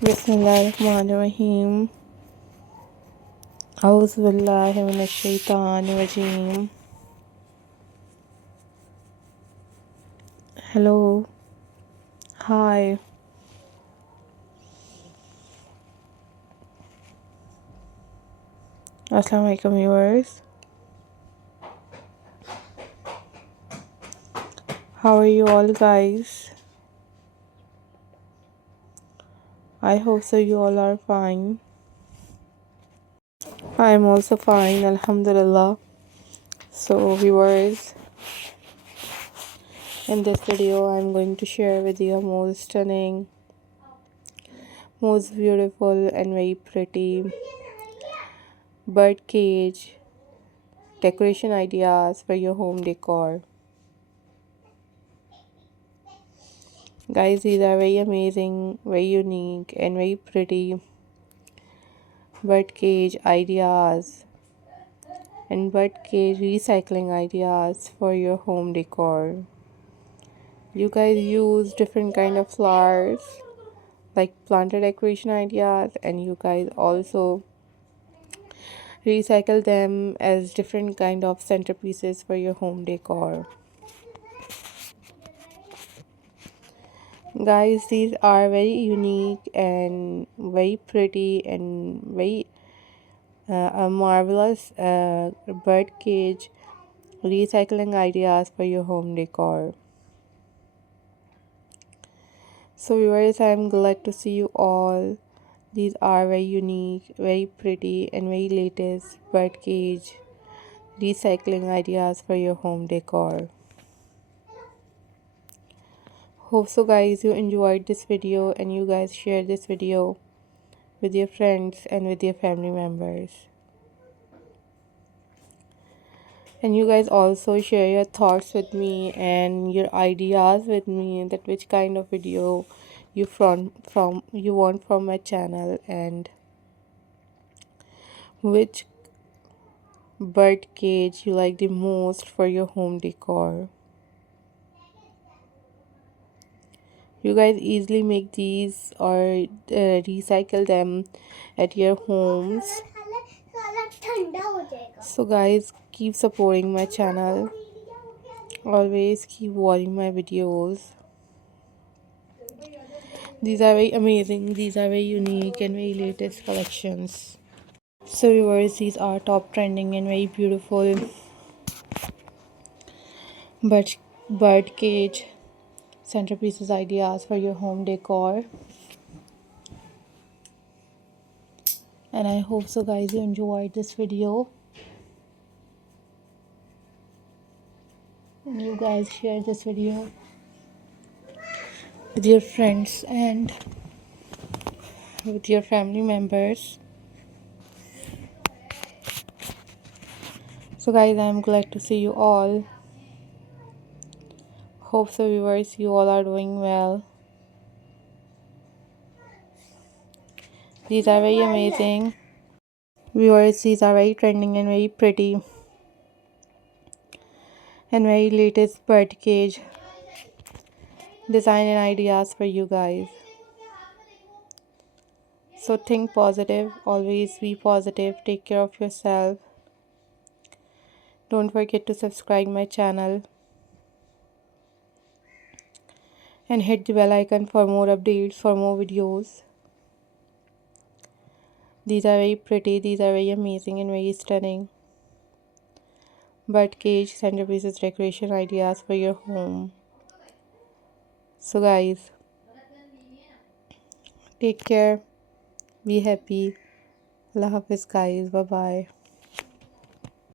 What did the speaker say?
बिस्मिल्लाहिर्रहमानिर्रहीम। औज़ु बिल्लाहि मिनश शैतानिर रजीम। Hello, hi. Assalamu alaikum viewers. How are you all guys? I hope so you all are fine. I am also fine, alhamdulillah. So viewers, in this video I'm going to share with you a most stunning, most beautiful and very pretty bird cage decoration ideas for your home decor. Guys, these are very amazing, very unique and very pretty bird cage ideas and bird cage recycling ideas for your home decor. You guys use different kind of flowers like planter decoration ideas, and you guys also recycle them as different kind of centerpieces for your home decor. Guys, these are very unique and very pretty and very a marvelous bird cage recycling ideas for your home decor. So viewers, I'm glad to see you all. These are very unique, very pretty and very latest bird cage recycling ideas for your home decor. Hope so guys you enjoyed this video and you guys share this video with your friends and with your family members. And you guys also share your thoughts with me and your ideas with me, that which kind of video you want from my channel, and which bird cage you like the most for your home decor. You guys easily make these or recycle them at your homes. So guys, keep supporting my channel. Always keep watching my videos. These are very amazing. These are very unique and very latest collections. So viewers, these are top trending and very beautiful bird, bird cage centerpieces ideas for your home decor. And I hope so guys you enjoyed this video. And you guys share this video with your friends and with your family members. So guys, I'm glad to see you all. Hope so viewers you all are doing well. These are very amazing. Viewers, these are very trending and very pretty and very latest bird cage design and ideas for you guys. So think positive, always be positive, take care of yourself. Don't forget to subscribe my channel and hit the bell icon for more updates, for more videos. These are very pretty, these are very amazing and very stunning bird cage centerpieces decoration ideas for your home. So guys, take care, be happy. Allah Hafiz guys, bye bye.